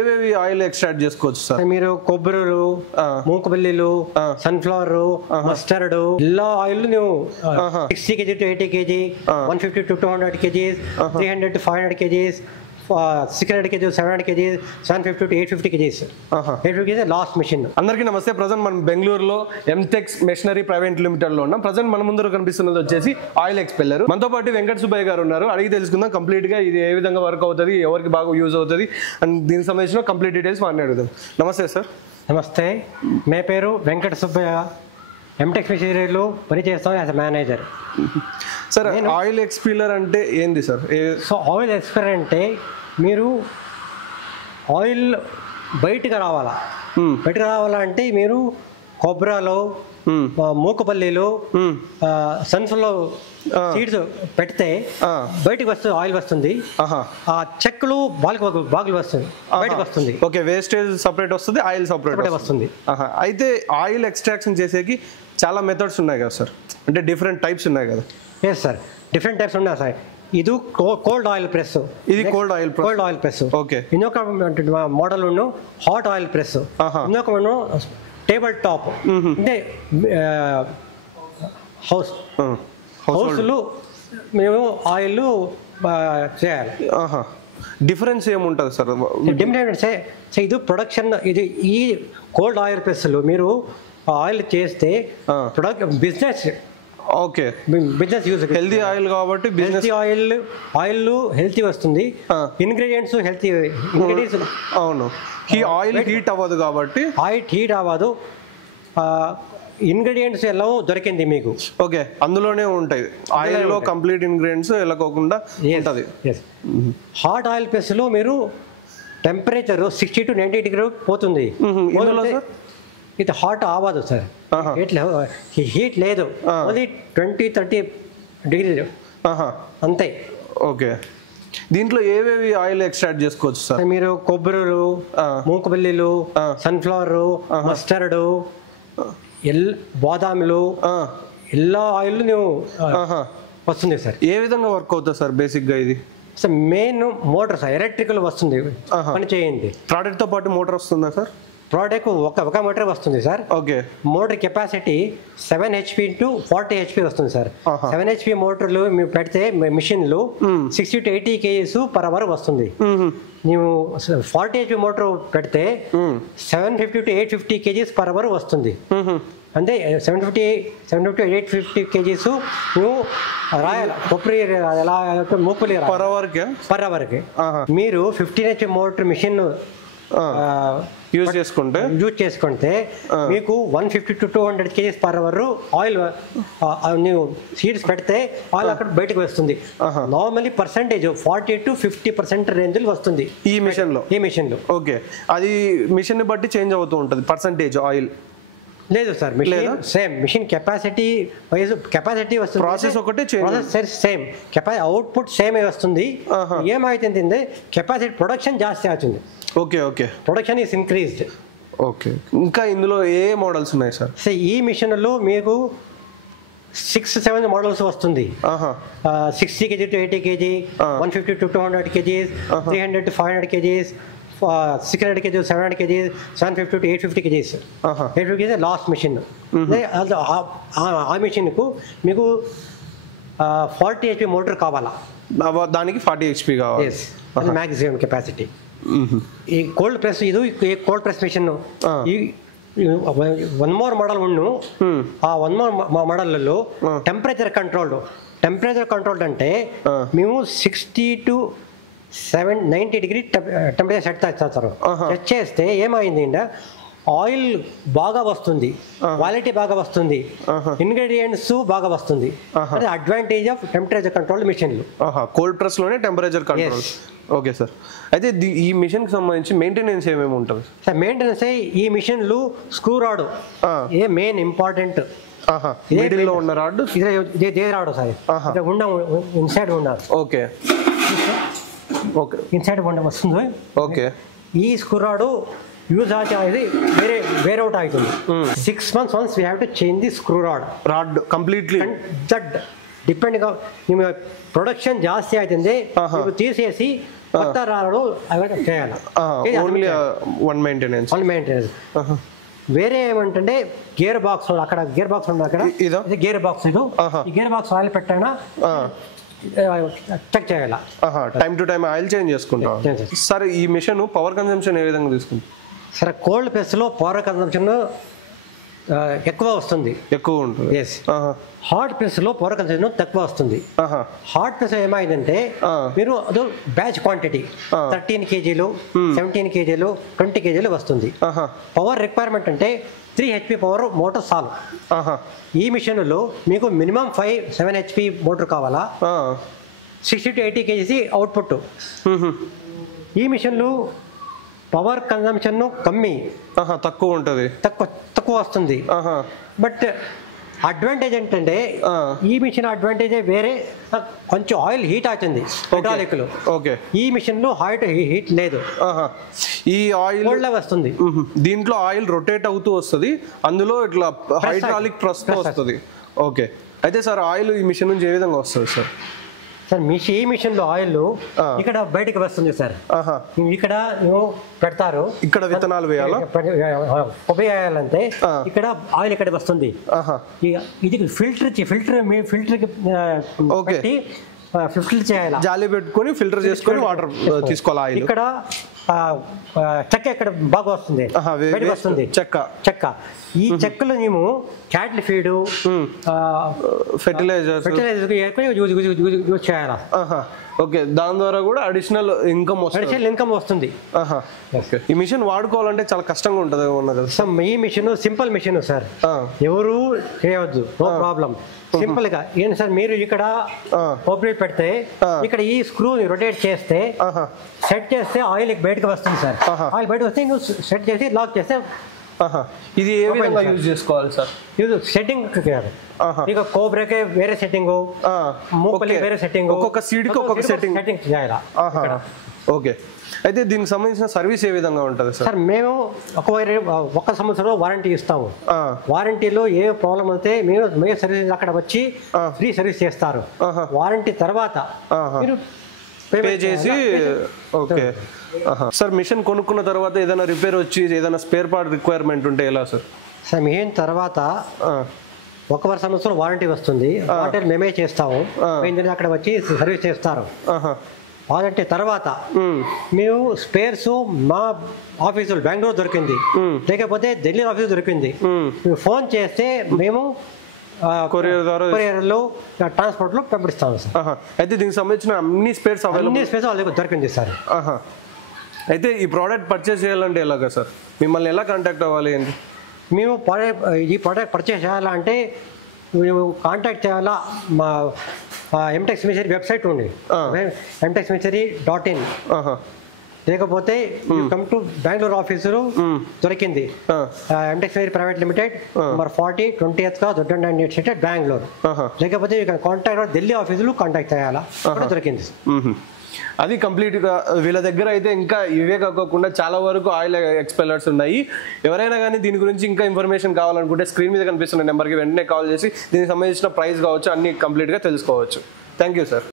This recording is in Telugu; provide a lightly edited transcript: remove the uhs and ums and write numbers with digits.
ఏవేవి ఆయిల్ ఎక్స్ట్రాక్ట్ చేసుకోవచ్చు సార్? మీరు కొబ్బరిలు, మూకపల్లిలు, సన్ఫ్లవర్, మస్టర్డ్ ఇలా ఆయిల్ నువ్వు 60 kg to 80 kg, 150 to 200 kgs, 300 to 500 kgs, 600 kg, 700 kg, 750 to 850 kgs. 850 kg last machine. అందరికీ నమస్తే. ప్రజెంట్ మనం బెంగళూరులో ఎంటెక్స్ మెషినరీ ప్రైవేట్ లిమిటెడ్ లో ఉన్నాం. ప్రజెంట్ మన ముందు కనిపిస్తున్నది వచ్చేసి ఆయిల్ ఎక్స్పెల్లర్. మనతో పాటు వెంకట సుబ్బయ్య గారు ఉన్నారు. అడిగి తెలుసుకుందాం కంప్లీట్ గా ఇది ఏ విధంగా వర్క్ అవుతుంది, ఎవరికి బాగా యూజ్ అవుతుంది అండ్ దీనికి సంబంధించిన కంప్లీట్ డీటెయిల్స్ మాట్లాడుదాం. నమస్తే సార్. నమస్తే, మే పేరు వెంకట సుబ్బయ్య. ఎంటెక్స్ మెషినరీలో పనిచేస్తాం as a manager. Sir, oil expeller అంటే ఏంది సార్? సో ఆయిల్ ఎక్స్పెల్లర్ అంటే మీరు ఆయిల్ బయటకు రావాలా. బయటకు రావాలంటే మీరు కొబ్బరిలో, మూకపల్లిలో, సన్ఫ్లవర్ సీడ్స్ పెడితే బయటకు వస్తుంది, ఆయిల్ వస్తుంది. ఆ చెక్కులు బాగులు వస్తుంది, బయటకు వస్తుంది. ఓకే, వేస్టేజ్ సపరేట్ వస్తుంది, ఆయిల్ సపరేట్ వస్తుంది. అయితే ఆయిల్ ఎక్స్ట్రాక్షన్ చేసేకి చాలా మెథడ్స్ ఉన్నాయి కదా సార్, అంటే డిఫరెంట్ టైప్స్ ఉన్నాయి కదా? ఎస్ సార్, డిఫరెంట్ టైప్స్ ఉన్నాయి సార్. ఇది కోల్డ్ ఆయిల్ ప్రెస్. ఇది కోల్డ్ ఆయిల్ ప్రెస్. ఓకే. ఇంకొక మోడల్ హాట్ ఆయిల్ ప్రెస్. ఇంకొక టేబుల్ టాప్ అంటే హౌస్లు మేము ఆయిల్ చేయాలి. డిఫరెన్స్ ఏముంటుంది సార్? డిఫరెన్స్ ఇది ప్రొడక్షన్. ఇది ఈ కోల్డ్ ఆయిల్ ప్రెస్లు మీరు ఆయిల్ చేస్తే business. Okay, business use healthy oil కాబట్టి హెల్తీ ఆయిల్ హెల్తీ వస్తుంది. Ingredients healthy ingredients. అవును, ఈ ఆయిల్ హీట్ అవ్వదు కాబట్టి. ఆయిల్ హీట్ అవ్వదు, ఇంగ్రీడియంట్స్ ఎలా దొరికింది మీకు. ఓకే, అందులోనే ఉంటాయి ఆయిల్ లో కంప్లీట్ ఇంగ్రీడియంట్స్ వెళ్ళకోకుండా ఉంటుంది. హాట్ ఆయిల్ ప్రెస్లో మీరు టెంపరేచర్ 60 to 90 డిగ్రీ పోతుంది. ఇది హాట్ అవ్వదు సార్, హీట్ లేదు, ఓన్లీ 20-30 డిగ్రీ అంతే. ఓకే, దీంట్లో ఏవేవి ఆయిల్ ఎక్స్ట్రాక్ట్ చేసుకోవచ్చు సార్? మీరు కొబ్బరిలు, మూకపల్లిలు, సన్ఫ్లవర్, మస్టర్డ్, బాదాములు ఇలా ఆయిల్ వస్తుంది సార్. ఏ విధంగా వర్క్ అవుతుంది సార్ బేసిక్ గా? ఇది sir main motor sir, electrical వస్తుంది, పని చేయండి. ప్రోడక్ట్ తో పాటు మోటార్ వస్తుందా సార్? ప్రోడక్ట్ ఒక మోటార్ వస్తుంది sir. Okay. Motor capacity 7 HP to 40 HP వస్తుంది సార్. 7 HP మోటార్లు మీరు పెడితే మిషన్లు 60 to 80 kgs పర్ అవర్ వస్తుంది. ನೀವು 40 HP మోటార్ పెడితే 750 to 850 kgs పర్ అవర్ వస్తుంది. అంటే 750 to 850 kgs నువ్వు రాయాలి. కొబ్బరి ఎలా మూపలి పర్ అవర్కి. మీరు 15 HP మోటార్ మిషన్ యూజ్ చేసుకుంటే మీకు 150 to 200 kgs per hour oil ನೀವು సీడ్స్ పెడితే ఆయిల్ అక్కడ బయటకు వస్తుంది. నార్మల్లీ పర్సెంటేజ్ 40 to 50% రేంజ్ వస్తుంది ఈ మిషన్ లో. ఓకే, అది మిషన్ ని బట్టి చేంజ్ అవుతూ ఉంటుంది పర్సెంటేజ్ ఆయిల్? లేదు sir, machine same. Machine capacity wise capacity వస్తుంది, ప్రాసెస్ ఒకటే సేమ్, అవుట్పుట్ సేమ్ వస్తుంది. ఏమైతుంది కెపాసిటీ ప్రొడక్షన్ జాస్తి అవుతుంది. Okay okay, production is increased. Okay, ఇంకా ఇందులో ఏ మోడల్స్ ఉన్నాయి సార్? ఈ మిషన్లో మీకు 6-7 మోడల్స్ వస్తుంది. 60 kg to 80 kg, 150 to 200 kgs, 300 to 500 kgs, 600 kg, 700 kg, 750 to 850 kgs. 850 kg last machine. ఆ మిషన్కు మీకు 40 HP మోటార్ కావాలా, దానికి 40 HP కావాలి. Maximum capacity. ఈ కోల్డ్ ప్రెస్, ఇది cold press machine. One more model ఉన్ను. ఆ వన్ మోర్ మోడల్లో టెంపరేచర్ కంట్రోల్డ్ అంటే మేము 60 to 90 డిగ్రీ టెంపరేచర్ సెట్ చేస్తారు. సెట్ చేస్తే ఏమైంది అంటే ఆయిల్ బాగా వస్తుంది, క్వాలిటీ బాగా వస్తుంది, ఇంగ్రీడియంట్స్ బాగా వస్తుంది. అదే అడ్వాంటేజ్ ఆఫ్ టెంపరేచర్ కంట్రోల్ మిషన్లు. కోల్డ్ ప్రెస్ లోనే టెంపరేచర్ కంట్రోల్. ఓకే సార్, అయితే ఈ మిషన్ కి సంబంధించి మెయింటెనెన్స్ ఏమేమి ఉంటుంది సార్? మెయింటెనెన్స్ ఈ మిషన్లు screw rod main important. Middle లో ఉన్న రాడ్ ఇదే రాడ్ సార్, ఇన్సైడ్ ఉన్నారు. ఓకే ఓకే, ఇన్సైడ్ వస్తుంది. ఓకే, ఈ స్క్రూ రాడ్ యూజ్ అనేది వేరే అవుట్ అవుతుంది. 6 months once we have to change the screw rod completely. That depending on ನಿಮ್ಮ ಪ್ರೊಡಕ್ಷನ್ ಜಾಸ್ತಿ ಆಯ್ತಂದ್ರೆ ನೀವು ತೀರಿಸಿ కొత్త రాళ్ళు అవి చేయాలి. Only one maintenance. వేరే ఏమంటే గేర్ బాక్స్, అక్కడ గేర్ బాక్స్ ఉంది, అక్కడ ఇది గేర్ బాక్స్. ఈ గేర్ బాక్స్ ఆయిల్ పెట్టానా చెక్ చేయాలా, time to time oil change చేసుకుంటాం. సార్ ఈ మిషన్ పవర్ కన్సంప్షన్ ఏ విధంగా తీసుకుంటాం? సరే, కోల్డ్ ప్రెస్లో పవర్ కన్సంప్షన్ ఎక్కువ వస్తుంది, ఎక్కువ ఉంటుంది. ఎస్. హాట్ ప్రెస్లో పవర్ కన్సంప్షన్ తక్కువ వస్తుంది. హాట్ ప్రెస్ ఏమైందంటే మీరు అది batch quantity 13 kgs, 17 kgs, 20 kgs వస్తుంది. పవర్ రిక్వైర్మెంట్ అంటే 3 HP పవర్ మోటార్ చాలు. ఈ మిషన్లో మీకు మినిమం 7 HP మోటార్ కావాలా, 60 to 80 kgs అవుట్పుట్. ఈ మిషన్లు పవర్ కన్సంప్షన్ కమ్మి, తక్కువ ఉంటుంది, తక్కువ వస్తుంది. బట్ అడ్వాంటేజ్ ఏంటంటే ఈ మిషన్ అడ్వాంటేజ్ వేరే, కొంచెం ఆయిల్ హీట్ అవుతుంది హైడ్రాలిక్లో. ఈ మిషన్ లో హీట్ లేదు, ఈ ఆయిల్ వస్తుంది. దీంట్లో ఆయిల్ రొటేట్ అవుతూ వస్తుంది, అందులో ఇట్లా హైడ్రాలిక్ ప్రెస్ వస్తుంది. ఓకే, అయితే సార్ ఆయిల్ ఈ మిషన్ నుంచి ఏ విధంగా వస్తుంది సార్? సార్ ఈ మిషన్ లో ఆయిల్ ఇక్కడ బయటకు వస్తుంది సార్. ఇక్కడ పెడతారు, ఇక్కడ విత్తనాలు వేయాలా, వేయాలంటే ఇక్కడ ఆయిల్ ఇక్కడ వస్తుంది. ఇది ఫిల్టర్ ఫిల్టర్ చేయాలి, జాలి పెట్టుకొని ఫిల్టర్ చేసుకొని వాటర్ తీసుకోవాలి. ఆయిల్ ఇక్కడ చెక్క ఇక్కడ బాగా వస్తుంది, బయటకు వస్తుంది చెక్క. ఈ చెక్కలో మేము క్యాటిల్ ఫీడ్, ఫెర్టిలైజర్ యూజ్ చేయాలా. ఓకే, దాని ద్వారా కూడా అడిషనల్ ఇన్కమ్ వస్తుంది. ఈ మిషన్ వాడుకోవాలంటే చాలా కష్టంగా ఉంటుంది. ఈ మిషన్ సింపుల్ మిషన్ సార్, ఎవరు చేయవద్దు, నో ప్రాబ్లం. సింపుల్ గా ఏంటి సార్, మీరు ఇక్కడ ఆపరేట్ పెడితే ఇక్కడ ఈ స్క్రూ రొటేట్ చేస్తే, సెట్ చేస్తే ఆయిల్ బయటకు వస్తుంది సార్. ఆయిల్ బయటకు వస్తే నువ్వు సెట్ చేసి లాక్ చేస్తే. ఇది ఏ విధంగా యూజ్ చేసుకోవాలి సార్? ఇది సెట్టింగ్ ఇక కోబ్రాకే వేరే సెట్టింగ్, మూపల్లి వేరే సెట్టింగ్, ఒక్కొక్క సీడ్ కి ఒక్కొక్క సెట్టింగ్ చేయాలా. ఓకే, అయితే దీనికి సంబంధించిన సర్వీస్ ఏ విధంగా ఉంటుంది సార్? మేము 1 సంవత్సరం వారంటీ ఇస్తాము. వారంటీలో ఏ ప్రాబ్లం అయితే మేము సర్వీస్ అక్కడ వచ్చి ఫ్రీ సర్వీస్ చేస్తారు. వారంటీ తర్వాత మీరు పే చేసి. ఓకే సార్, మిషన్ కొనుక్కున్న తర్వాత ఏదైనా రిపేర్ వచ్చి ఏదైనా స్పేర్ పార్ట్ రిక్వైర్మెంట్ ఉంటే ఎలా సార్? సార్ మిషన్ తర్వాత 1 సంవత్సరం వారంటీ వస్తుంది, వారంటీ మేమే చేస్తాము. అక్కడ వచ్చి సర్వీస్ చేస్తారు. వారంటీ తర్వాత మేము స్పేర్స్ మా ఆఫీసులు బెంగళూరు దొరికింది, లేకపోతే ఢిల్లీ ఆఫీసు దొరికింది, ఫోన్ చేస్తే మేము కొరియర్లో ట్రాన్స్పోర్ట్లో పంపిస్తాము సార్. అయితే దీనికి సంబంధించిన అన్ని స్పేర్స్ దొరికింది సార్. అయితే ఈ ప్రోడక్ట్ పర్చేస్ చేయాలంటే ఎలాగా సార్? మిమ్మల్ని ఎలా కాంటాక్ట్ అవ్వాలి? మేము ఈ ప్రోడక్ట్ పర్చేస్ చేయాలంటే మేము కాంటాక్ట్ చేయాలా, మా ఎంటెక్స్ మిషనరీ వెబ్సైట్ ఉంది, mtexmachinery.in. లేకపోతే కమ్ టు బెంగళూరు ఆఫీసులు దొరికింది, ఎంటెక్స్ machinery private limited, number 40 20th దొడ్డండి స్ట్రీట్ బెంగళూరు. లేకపోతే కాంటాక్ట్ ఢిల్లీ ఆఫీసులు కాంటాక్ట్ చేయాలా, దొరికింది. అది కంప్లీట్గా వీళ్ళ దగ్గర అయితే ఇంకా ఇవే కాకుండా చాలా వరకు ఆయిల్ ఎక్స్పెల్లర్స్ ఉన్నాయి. ఎవరైనా కానీ దీని గురించి ఇంకా ఇన్ఫర్మేషన్ కావాలనుకుంటే స్క్రీన్ మీద కనిపిస్తున్న నెంబర్కి వెంటనే కాల్ చేసి దీనికి సంబంధించిన ప్రైస్ కావచ్చు అన్ని కంప్లీట్గా తెలుసుకోవచ్చు. Thank you sir.